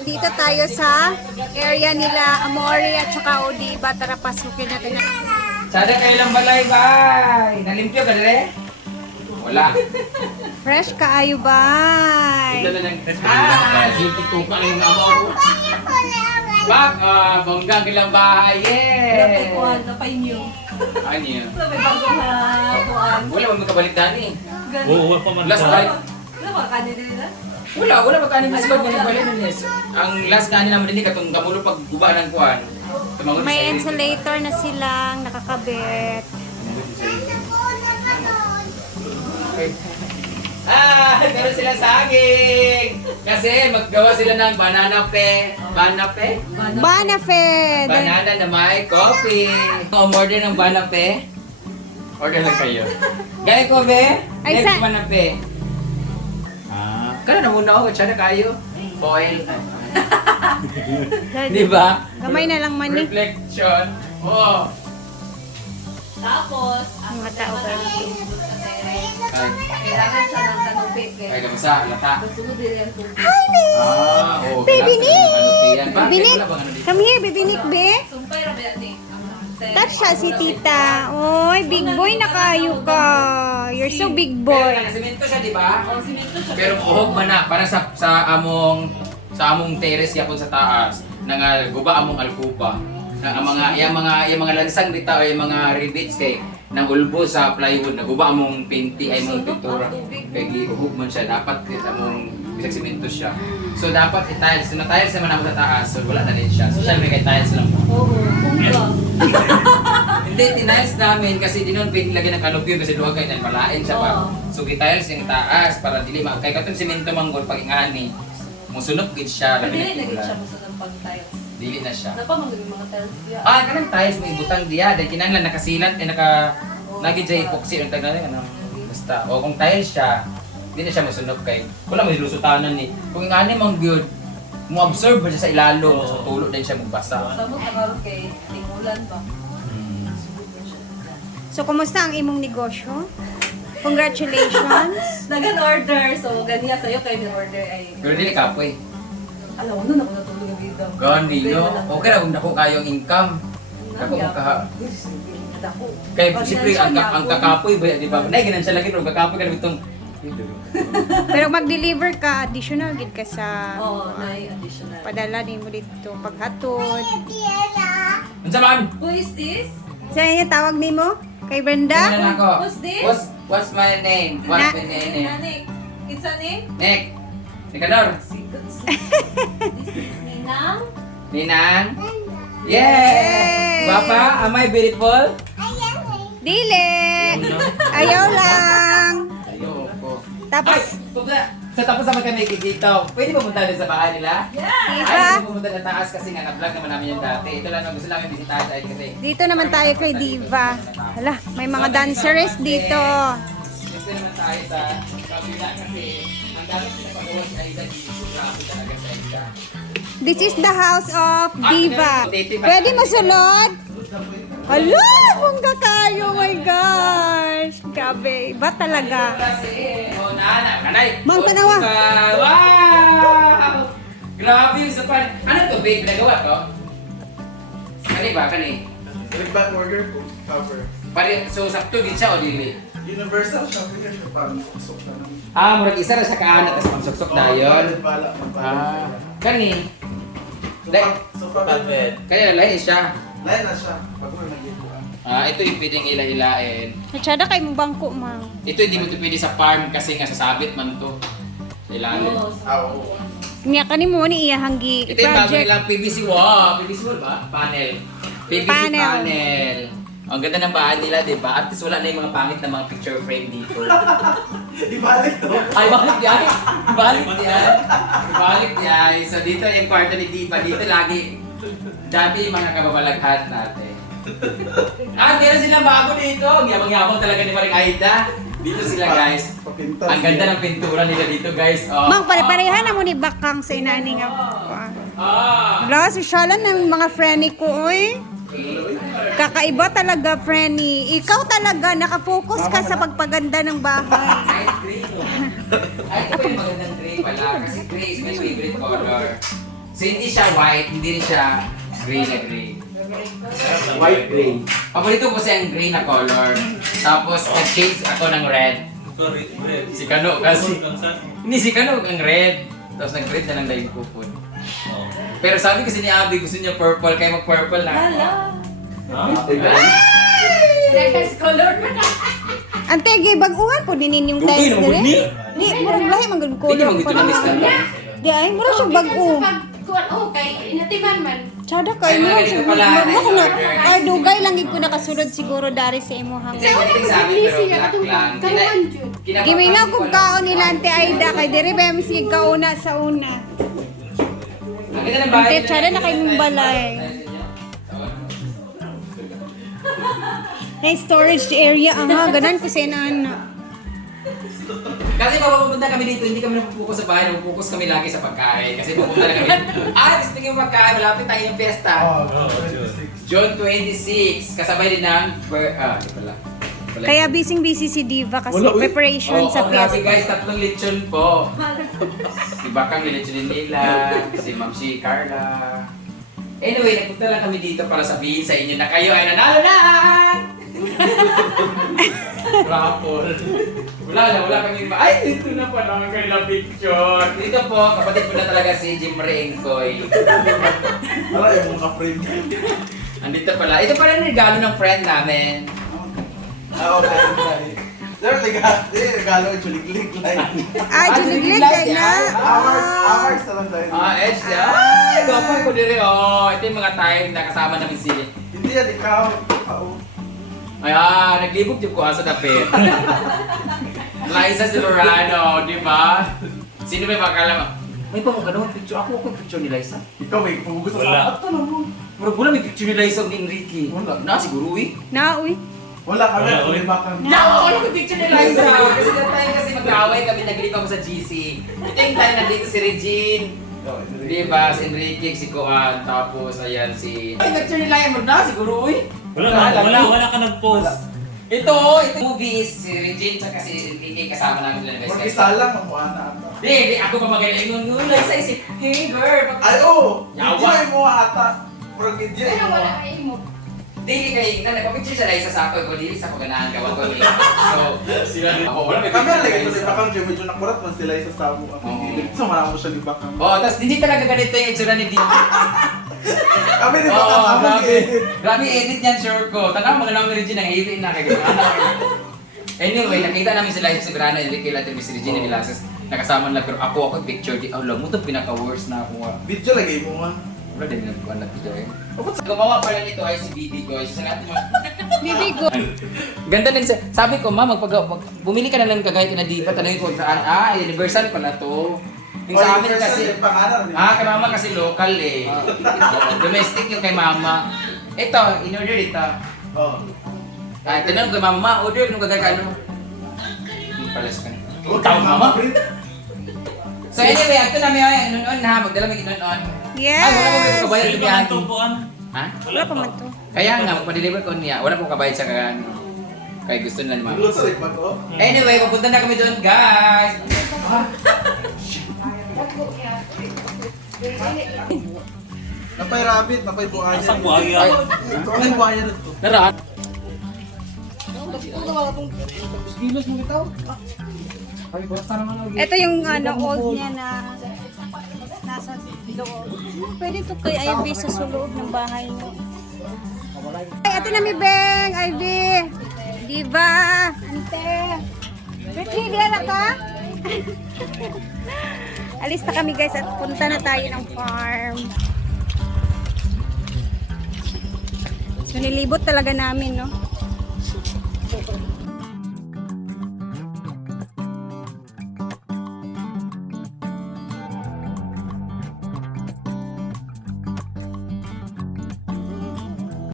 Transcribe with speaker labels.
Speaker 1: dito tayo sa area nila Amore at saka Odiba. Tara, pasukin natin.
Speaker 2: Sada kayo lang balay, bay. Nalimpyo ka rin? Wala.
Speaker 1: Fresh kaayo, bay.
Speaker 2: Ito na lang. Tuka lang yung amo ko. Bak, bonggang ilang bahay. Yeah.
Speaker 3: Kuhan na pa inyo.
Speaker 2: Ano yun?
Speaker 3: May bagong kuhan.
Speaker 2: Wala mo magkabalik dani.
Speaker 4: Oo, pa man.
Speaker 2: Last balik.
Speaker 3: Wala ba kanina nila?
Speaker 2: Wala magkaanin na squad nga balik nun yes. Ang last kanin naman din katong kamulo pag guba ng kuan.
Speaker 1: May insulator na silang nakakabit.
Speaker 2: Meron sila saging! Kasi maggawa sila ng banana pe.
Speaker 1: Banafed!
Speaker 2: Banana na may coffee. Order ng banape. Order lang kayo. Gaya ko, be.
Speaker 1: Ay,
Speaker 2: Next
Speaker 1: sa-
Speaker 2: banape. Kaya na muna ako. Tsada kayo. Foil. Di ba?
Speaker 1: Gamay na lang man eh.
Speaker 2: Reflection. Oo.
Speaker 3: Tapos, ang
Speaker 1: Mga tao ba?
Speaker 3: kailangan siya ng kanupit.
Speaker 2: Ay, kamusta? Lata.
Speaker 3: Kasunod din yung tubig.
Speaker 2: Oo.
Speaker 1: Baby Nick!
Speaker 2: Bakit?
Speaker 1: Baby Nick!
Speaker 2: Wala bang ano dito?
Speaker 1: Come here, Baby Nick, be.
Speaker 3: Sumpay ra ba yan eh?
Speaker 1: Touch siya si tita. Oy, big boy na kayo ka. You're so big
Speaker 2: Pero
Speaker 1: boy.
Speaker 2: nakasimento siya, di ba?
Speaker 3: Oh, simento siya.
Speaker 2: Pero uhog man na para sa among terrace yapon sa taas nga guba among alkupa. Na ang mga lansang dito ay mga rivets kay nang ulbo sa plywood na guba among pinti ay mong pintura. Kay giuhog man siya dapat among bisag semento siya. So dapat i-tiles na tiles naman ako sa taas. So wala na din siya. So syempre kay tiles lang po.
Speaker 3: Oo, kumpla.
Speaker 2: Hindi, tiniles namin kasi di nun pwedeng lagyan ng canopy kasi luwag kayo nang palain siya pa. So gitiles yung taas para dili kay katong semento manggol pag ingani. Musunog gid siya
Speaker 3: Pero
Speaker 2: labi
Speaker 3: dili
Speaker 2: na
Speaker 3: naging siya
Speaker 2: tigulan.
Speaker 3: mo sa ng pag-tiles.
Speaker 2: Dili na siya.
Speaker 3: Napamagin yung mga tiles niya.
Speaker 2: Kanang tiles may butang diya dahil kinahanglan nakasilat nagi jay epoxy ang tagal ano. Basta o kung tiles siya, di na siya masunog kay. Wala may lusutanan ni. Kung ingani mang good mo absorb ba siya sa ilalo, so tulo din siya magbasa.
Speaker 3: Samot na karon kay tingulan ba?
Speaker 1: So, kumusta ang imong negosyo? Congratulations.
Speaker 3: Nagan-order. So, ganiya sa'yo kayo order ay...
Speaker 2: Pero dili kapoy.
Speaker 3: Alam mo nun ako natulog yung video.
Speaker 2: Gani no. Okay ra kung dako kayong income. Ako magkaha. Kaya siyempre ang kakapoy ba di ba? Nay ganan siya lagi pero kakapoy ka bitong.
Speaker 1: Pero mag-deliver ka, additional gid ka sa
Speaker 3: Oo, na additional.
Speaker 1: padala din mo dito paghatod.
Speaker 2: Unsa man?
Speaker 3: Who is this?
Speaker 1: Sa inyo tawag nimo? Kay Brenda?
Speaker 2: Ano ako?
Speaker 3: Who's this?
Speaker 2: What's my name? What's my name?
Speaker 3: Nanik. It's a name?
Speaker 2: Nick. Nikador.
Speaker 3: This is Ninang.
Speaker 2: Ninang. Yes. Papa, am I beautiful?
Speaker 1: Dili! Ayaw lang!
Speaker 2: Ayoko.
Speaker 1: Tapos,
Speaker 2: Tapos naman kami dito. Pwede ba punta din sa bahay nila?
Speaker 3: Yeah!
Speaker 1: Diba?
Speaker 2: Ay, pumunta na taas kasi nga na-vlog naman namin yung dati. Ito lang ang gusto namin bisitahin dahil kasi
Speaker 1: dito naman tayo kay Diva. Hala, may mga dancers dito.
Speaker 2: gusto naman tayo sa kabila kasi ang dami pinapagawa si Aida dito. Grabe talaga sa Aida.
Speaker 1: This is the house of Diva. Pwede masulod? Hala, bongga kayo, oh my gosh. Grabe, iba talaga.
Speaker 2: Kasi, oh nana, kanay.
Speaker 1: Mang
Speaker 2: Oh,
Speaker 1: tanawa.
Speaker 2: diba? Wow! Grabe yung sapan. Ano to, babe? Nagawa to? Kani ba? Kani?
Speaker 5: Back order po, cover.
Speaker 2: Pare, so sakto din siya o dili?
Speaker 5: Universal siya, bigyan siya parang suksok na naman.
Speaker 2: Murag isa na sa kaanat tapos pagsuksok na yun.
Speaker 5: Bala.
Speaker 2: Kani?
Speaker 5: Sofa bed.
Speaker 2: Kaya lahi siya.
Speaker 5: Lain na siya, pag mo nag-ipuan.
Speaker 2: Ito yung pwedeng ila-ilain.
Speaker 1: Natsada kay mong bangko, mang.
Speaker 2: Ito hindi mo ito pwede sa farm kasi nga sasabit man to. Sa ilalim.
Speaker 5: Oo.
Speaker 1: Niya kanimo ni iya hanggi
Speaker 2: Ito yung bago
Speaker 1: project.
Speaker 2: nilang PVC wall. PVC wall ba? Panel. PVC
Speaker 1: Panel.
Speaker 2: panel. Ang ganda ng bahay nila, di ba? At least wala na yung mga pangit na mga picture frame dito.
Speaker 5: Ibalik to.
Speaker 2: Ay, balik yan! Balik yan! Balik yan! So dito yung kwarto ni Diva. Dito lagi. Dati yung mga kababalaghan natin. Meron silang bago dito. Yabang-yabang talaga ni Maring Aida. Dito sila guys.
Speaker 5: Papintas.
Speaker 2: Ang ganda ng pintura nila dito guys. Oh.
Speaker 1: Mang, pare-parehan na mo ni Bakang sa inani nga. Wala, sosyalan ng mga friendly ko, oy. Kakaiba talaga, friendly. Ikaw talaga, nakafocus ka sa pagpaganda ng bahay.
Speaker 2: Night gray. Ay, ito yung magandang gray pala. Kasi gray is my favorite color. So hindi siya white, hindi rin siya gray na gray.
Speaker 5: White gray.
Speaker 2: Paborito ko kasi ang gray na color. Tapos nag-change ako ng red. Si Kano kasi. Hindi si Kano ang red. Tapos nag-red na lang dahil kupon. Pero sabi kasi ni Abby gusto niya purple, kaya mag-purple na.
Speaker 3: Hala.
Speaker 4: Next color na ka.
Speaker 1: Ante, gay baguhan po dinin yung
Speaker 2: Gugay
Speaker 1: tiles
Speaker 2: naman
Speaker 1: dire.
Speaker 2: ni.
Speaker 1: Di, murag lahi man gud ko.
Speaker 2: Hindi naman gito na miss ka.
Speaker 1: Di ay mura siya bago.
Speaker 4: Oh, kay inatiman man.
Speaker 1: Tsada kay
Speaker 2: Ay,
Speaker 1: mo
Speaker 2: mga
Speaker 1: siya.
Speaker 2: ganito pala,
Speaker 1: Ako na
Speaker 2: order.
Speaker 1: ay dugay lang gid ko nakasulod siguro dari sa imong
Speaker 2: Hindi,
Speaker 1: hang.
Speaker 2: ganito sa amin, pero black lang.
Speaker 4: Karuan jud.
Speaker 1: Gimingaw kog kaon nila Ante Aida kay dire ba sige kauna sa una.
Speaker 2: Ang ganda ng bahay
Speaker 1: Ante,
Speaker 2: nila.
Speaker 1: tsada na kayong balay. Hey, storage area aha, ganan ko sa inana.
Speaker 2: Kasi papapunta kami dito, hindi kami napupuko sa bahay, napupuko kami lagi sa pagkain. Kasi pupunta na kami, gusto niyo pagkain, malapit tayo yung fiesta. June 26, kasabay din ng, di pala.
Speaker 1: Kaya busy si Diva kasi preparation sa
Speaker 2: Grabe
Speaker 1: fiesta.
Speaker 2: guys, 3 lechon po. Si Bakang nilechonin nila, si Ma'am si Carla. Anyway, nagpunta lang kami dito para sabihin sa inyo na kayo ay nanalo na! Raffle. Wala kami ba? Ay, dito na pala ang kailang picture. Dito po, kapatid ko na talaga si Jim Rengkoy.
Speaker 5: Wala yung mga friend.
Speaker 2: Andito pala. Ito pala yung regalo ng friend namin.
Speaker 5: Okay. Sir, regalo yung chulig-lig line.
Speaker 1: Ay, juliglig kay na.
Speaker 5: Hours na lang tayo.
Speaker 2: Edge niya. Ay, gapay ko dire. Ito yung mga time na kasama namin si...
Speaker 5: Hindi yan, ikaw.
Speaker 2: Ayan, naglibog yung kuha sa dapit. Liza Silorano, di ba? Sino may makakala? May pa mo ganun picture. Ako picture ni Liza.
Speaker 5: Ikaw may pumugot sa
Speaker 6: Wala.
Speaker 5: ato na mo.
Speaker 2: Wala may picture ni Liza ni Enrique.
Speaker 5: Wala.
Speaker 2: Na, siguro eh.
Speaker 1: Na uy.
Speaker 5: Wala kami,
Speaker 6: Wala,
Speaker 5: may bakang.
Speaker 2: Wala may picture ni Liza. Kasi that time kasi mag-away kami, naglip ako sa GC. Ito yung time nandito si Regine. Di ba? Si Enrique, si Kuan, tapos ayan si... Ay, picture ni Liza mo na, siguro eh.
Speaker 6: Wala ka nag-post.
Speaker 2: Ito movie is si Regine tsaka si Enrique kasama namin nila ni Vice
Speaker 5: Mag-isa lang, mamuha na ata.
Speaker 2: Hindi, ako pa magaling yung Liza isip. Hey girl!
Speaker 5: Ay, oo!
Speaker 2: Yawa.
Speaker 5: Hindi ay mo ata. Pero hindi ay
Speaker 4: Pero
Speaker 5: mo.
Speaker 4: wala kay mo.
Speaker 2: Dili kay nagpa-picture sa Liza sa ako, dili sa paganahan ka ko ni. So, sila ako wala may
Speaker 5: Kami
Speaker 2: picture
Speaker 5: ang lagay ko
Speaker 2: sa
Speaker 5: sa bakang Jim, medyo nakurat man sila isa sa mo.
Speaker 2: Oo.
Speaker 5: So, marami mo siya ni bakang.
Speaker 2: Oh, tapos hindi talaga ganito yung itsura ni Dino.
Speaker 5: Kami ni
Speaker 2: Oo,
Speaker 5: bakang among
Speaker 2: grabe.
Speaker 5: edit.
Speaker 2: Grabe edit niyan, sure ko. Tanaw mga namin ni Regine ang edit na kay Anyway, nakita namin sila sa Grana, Enrique Latin, Miss Regine Vilasas. Nakasama na pero ako picture di. Oh, mo to pinaka-worst na ako.
Speaker 5: Video lagay mo nga.
Speaker 2: Wala din nagkuhan na video eh. Gumawa pala nito ay si Bibi ko. Isa natin mga...
Speaker 1: Bibi go.
Speaker 2: Ganda din sa... Sabi ko, ma, bumili ka na lang kagaya na Diva. Tanongin ko saan. Universal pala to. Yung sa amin kasi...
Speaker 5: Pangalan.
Speaker 2: Kay mama kasi local eh. Domestic yung kay mama. Ito, in-order ito.
Speaker 5: Oo.
Speaker 2: Tinanong kay mama, order kung kagaya ka ano. Palas ka na.
Speaker 5: Tawag mama.
Speaker 2: So anyway, ito namin ay inon-on ha. Magdala may inon-on. Ay, wala mo
Speaker 1: Yes.
Speaker 2: kabayad
Speaker 6: Hindi
Speaker 2: sa
Speaker 6: pa man
Speaker 2: biyahe.
Speaker 6: tubuan.
Speaker 2: Ha?
Speaker 1: Wala pa man to.
Speaker 2: Kaya nga, magpa-deliver ko niya. Wala pong kabayad sa kagano. Kaya gusto nila ni mama.
Speaker 5: Luto rin ba to?
Speaker 2: Anyway, papunta na kami doon, guys!
Speaker 5: Napay rabbit, napay buhaya.
Speaker 6: Asang buhaya.
Speaker 5: Napay buhaya na to.
Speaker 2: Nara!
Speaker 1: Ito yung old niya na nasa loob. Pwede to kay Ivy sa loob ng bahay niyo. Ay, ate na mi Beng, Ivy. Diva, ante. Pretty, diyan ka? Alis na kami guys at punta na tayo ng farm. So nilibot talaga namin, no?